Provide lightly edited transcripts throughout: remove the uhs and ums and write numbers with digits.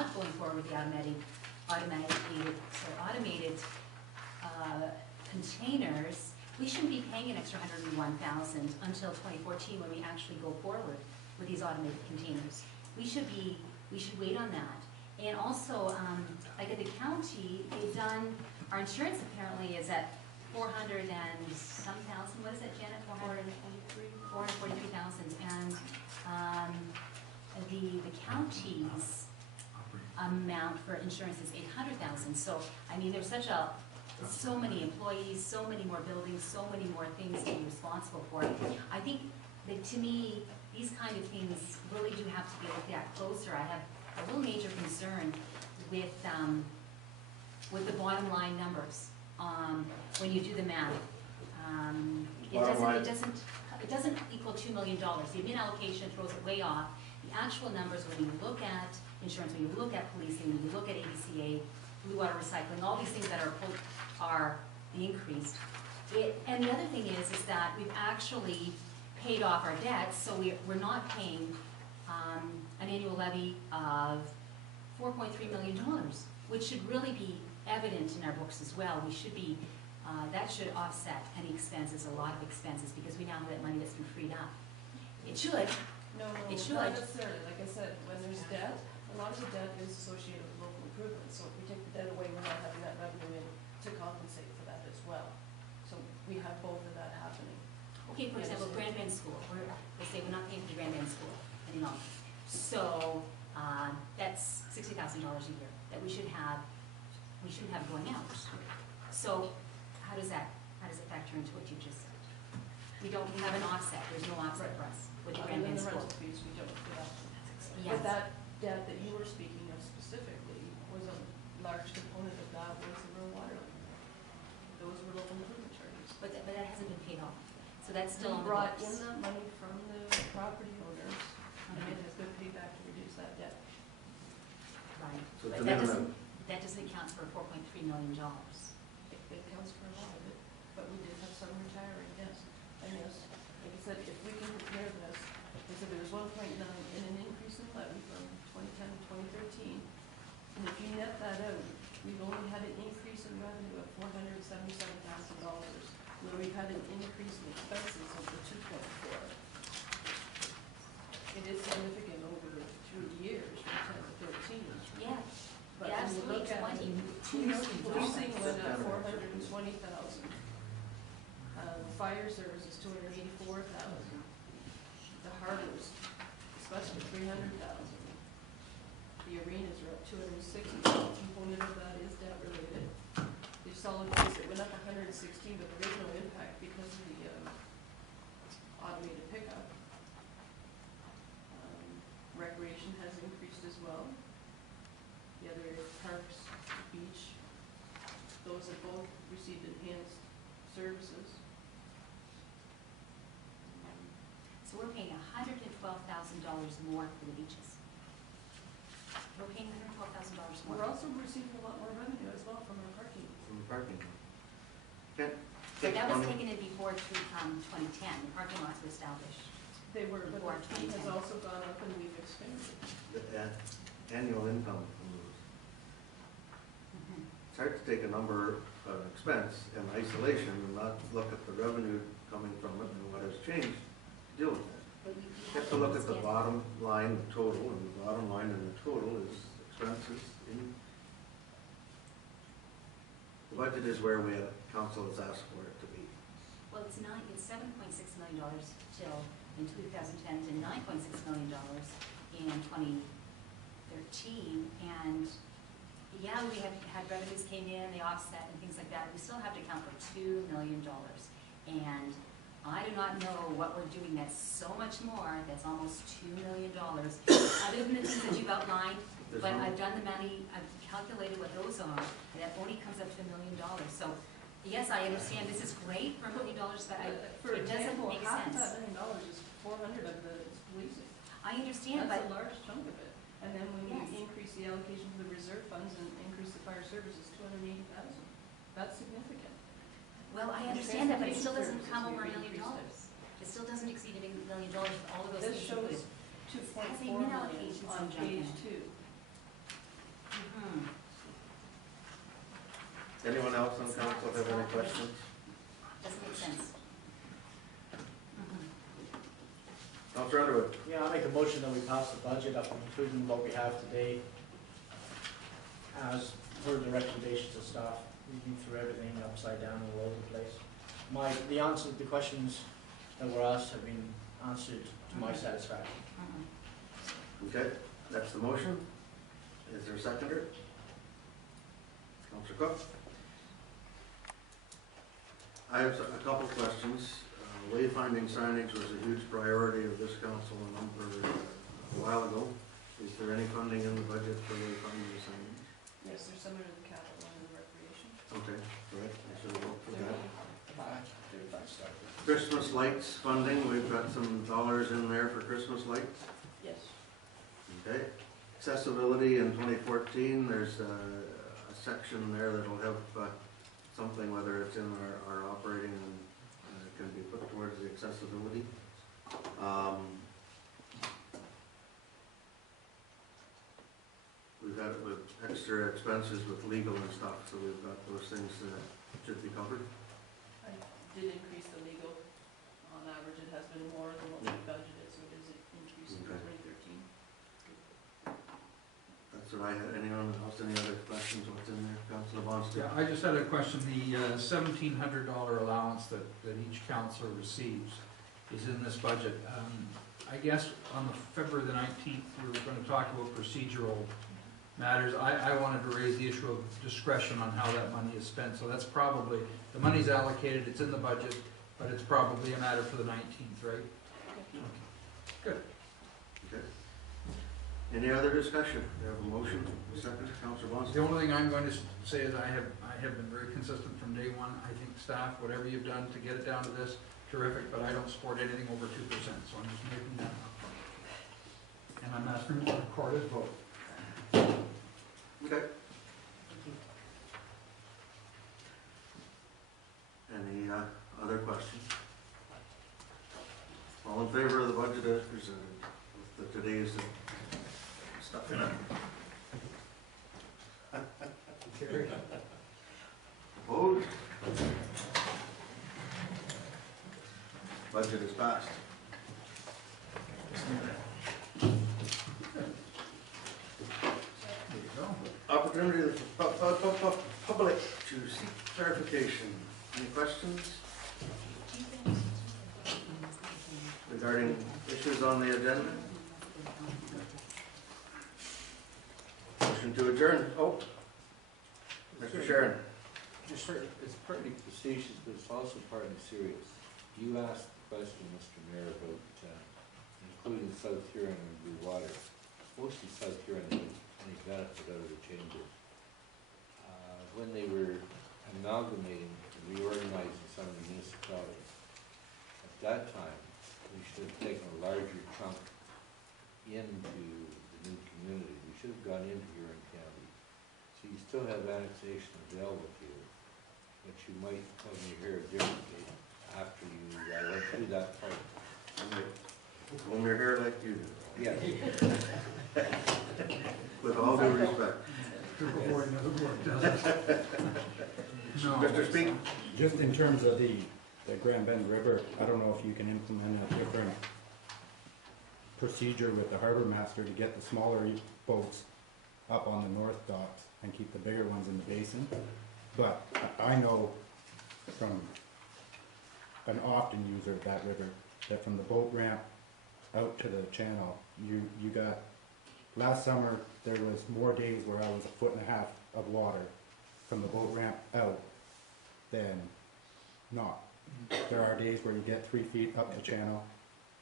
not going forward with the automated containers, we shouldn't be paying an extra $101,000 until 2014 when we actually go forward with these automated containers. We should wait on that. And also, like at the county, they've done, our insurance apparently is at 400 and some thousand. What is it, Janet? 443,000. And the county's amount for insurance is 800,000. So I mean, there's so many employees, so many more buildings, so many more things to be responsible for. I think that, to me, these kind of things really do have to be looked at closer. I have a real major concern with the bottom line numbers when you do the math. It doesn't equal $2 million. The admin allocation throws it way off. The actual numbers, when you look at insurance, when you look at policing, when you look at ABCA, blue water recycling, all these things that are the increased. And the other thing is that we've actually paid off our debts, so we're not paying an annual levy of $4.3 million, which should really be evident in our books as well. We should be, that should offset any expenses, a lot of expenses, because we now have that money that's been freed up. It should. No, it should. Not necessarily. Like I said, when there's debt, a lot of the debt is associated with local improvements. So if we take the debt away, we're not having that revenue in to compensate for that as well. So we have both of that happening. Okay, for example, Grand Bend School. Let's say we're not paying for the Grand Bend School any longer. So that's $60,000 a year that we shouldn't have going out. So how does it factor into what you just said? We don't have an offset. There's no offset for us with the Grand Bend School. The fees, we don't do that. Yes. But that debt that you were speaking of specifically was a large component of that was the rural water line. Those were local improvement charges. But that hasn't been paid off. So that's still on the brought books. in the money from the property owners, and it has been paid back to reduce that debt. Right. So But that doesn't account for $4.3 million. It counts for a lot of it, but we did have some retiring, yes. And yes, like I said, if we can compare this, they said there was 1.9 in an increase in levy from 2010 to 2013, and if you net that out, we've only had an increase in revenue of $477,000, where we've had an increase in expenses of the 2.4. It is significant over 2 years, from 10 to 13. Yeah. But Yeah, when you look at policing went up 420,000. Fire services 284,000. The harbors, especially 300,000. The arenas are up 260. A component of that is debt related. The solid waste, it went up 116, but there is no impact because of the automated pickup. Recreation has increased as well. The other areas, parks, beach, those have both received enhanced services. So we're paying $112,000 more for the beaches. We're paying $112,000 more. We're also receiving a lot more revenue as well from our parking. From the parking. But that was taken in before 2010. The parking lots were established. They were, but Before the fee has also gone up and we've expanded. The annual income from those. It's hard to take a number of expense in isolation and not look at the revenue coming from it and what has changed to deal with that. But You have to look at the bottom line, the total, and the bottom line in the total is expenses. The budget is where we have, council has asked for it to be. Well, it's $7.6 million till in 2010 to $9.6 million in 2013, and yeah, we have had revenues came in, they offset and things like that. We still have to account for $2 million, and I do not know what we're doing that's so much more. That's almost $2 million, other than the things that you've outlined. But I've done the money, I've calculated what those are, and that only comes up to $1 million. So yes, I understand this is great for $1 million, but it doesn't make half sense. of that $1 million is 400 of the policing. I understand, That's but a large chunk of it. And then when Yes. we increase the allocation for the reserve funds and increase the fire services, 280,000. That's significant. well, I understand that, but it still doesn't come over $1 million. It still doesn't exceed $1 million with all of those This things included. shows Has a 2.4 min million allocation on some junk in page it. 2. Anyone else on council have any questions? Doesn't make sense. Councilor Underwood? Yeah, I'll make a motion that we pass the budget up, including what we have today, as per the recommendations of staff, reading through everything upside down all over the place. The questions that were asked have been answered to my satisfaction. Okay, that's the motion. Is there a seconder? Councilor Cook? I have a couple of questions. Wayfinding signage was a huge priority of this council a while ago. Is there any funding in the budget for wayfinding signage? Yes, there's some under the capital and the recreation. Okay, right, I should have looked for that. That's Christmas lights funding, we've got some dollars in there for Christmas lights. Yes. Okay. Accessibility in 2014, there's a section there that'll have something, whether it's in our operating and can be put towards the accessibility. We've got with extra expenses with legal and stuff, so we've got those things that should be covered. I did increase the legal. On average, it has been more than what we budgeted, so it is an increase in Okay. 2013. That's what I had. Anyone else, any other questions? What's in there? Councilor Bonstein? Yeah, I just had a question. The $1,700 allowance that each councillor receives is in this budget. I guess on the February the 19th, we were going to talk about procedural matters. I wanted to raise the issue of discretion on how that money is spent. So that's probably, the money's allocated, it's in the budget, but it's probably a matter for the 19th, right? Okay. Good. Okay. Any other discussion? We have a motion, a second. Councilor Bonstein? The only thing I'm going to say is I have been very consistent from day one. I think staff, whatever you've done to get it down to this, terrific, but I don't support anything over 2%, so I'm just making that up. And I'm asking for a recorded vote. Okay. Thank you. Any other questions? All in favor of the budget as presented with the today's stuff in it? Carried. Opposed? Budget is passed. There you go. Opportunity for the public to seek clarification. Any questions regarding issues on the agenda? Motion to adjourn. Oh, Mr. Sharon. It's partly facetious, but it's also partly serious. You asked the question, Mr. Mayor, about including South Huron and Blue Water. Mostly South Huron didn't any benefit out of the changes. When they were amalgamating, reorganizing some of the municipalities, at that time, we should have taken a larger chunk into the new community. We should have gone into Huron County. So you still have annexation available to you, but you might come here differently after you went through that part. When we're here like you do. Yeah. With all due respect. No. Mr. Speak. Just in terms of the Grand Bend River, I don't know if you can implement a different procedure with the harbor master to get the smaller boats up on the north docks and keep the bigger ones in the basin. But I know from an often user of that river that from the boat ramp out to the channel, you got, last summer there was more days where I was 1.5 feet of water from the boat ramp out than not. There are days where you get 3 feet up the channel.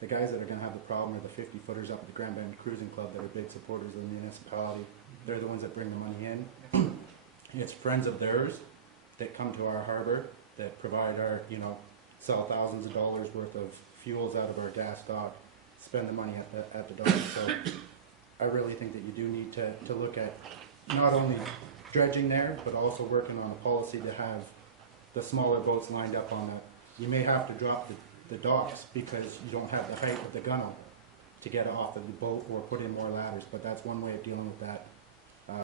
The guys that are gonna have the problem are the 50-footers up at the Grand Bend Cruising Club that are big supporters of the municipality. They're the ones that bring the money in. It's friends of theirs that come to our harbor that provide our, sell thousands of dollars worth of fuels out of our gas dock, spend the money at the dock. So I really think that you do need to look at not only dredging there, but also working on a policy to have the smaller boats lined up on the, you may have to drop the docks because you don't have the height of the gunnel to get off of the boat or put in more ladders, but that's one way of dealing with that.